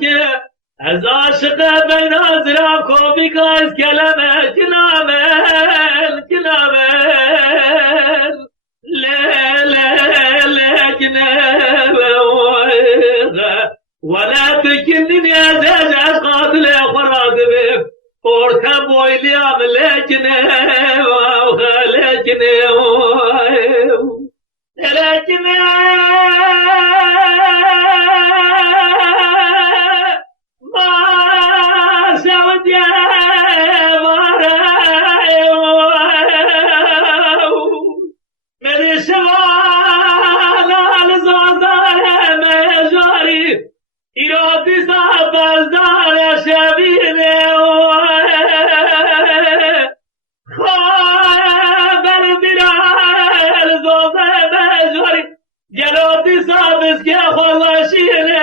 که از عاشق بین ازرام کوبی که از کلمه کنامل کنامل لكن ولا تكنني ازاج اشقاد لخراد بك وركب ويليام لكن ما سوت يا من شوال الزوزار مجاري إرادي صاحب الزار شبيني خابر بلال الزوزار مجاري جلودي صاحب اسكي خلاشيني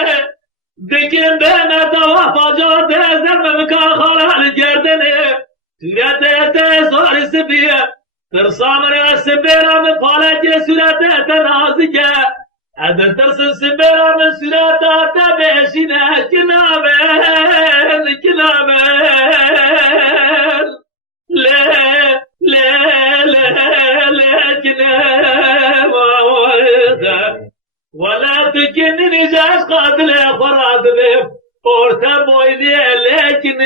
دكين بين توافا جود زرم بكا خلال جردني تغدي صار سبيه ترسام راس سبيرا من فالج سورة تنازجة عد ترس سبيرا من سورة تبشنا كنابل لا كناب ولا تكنني جاش قاتل فراد بيه ورتبوا إيدي لكن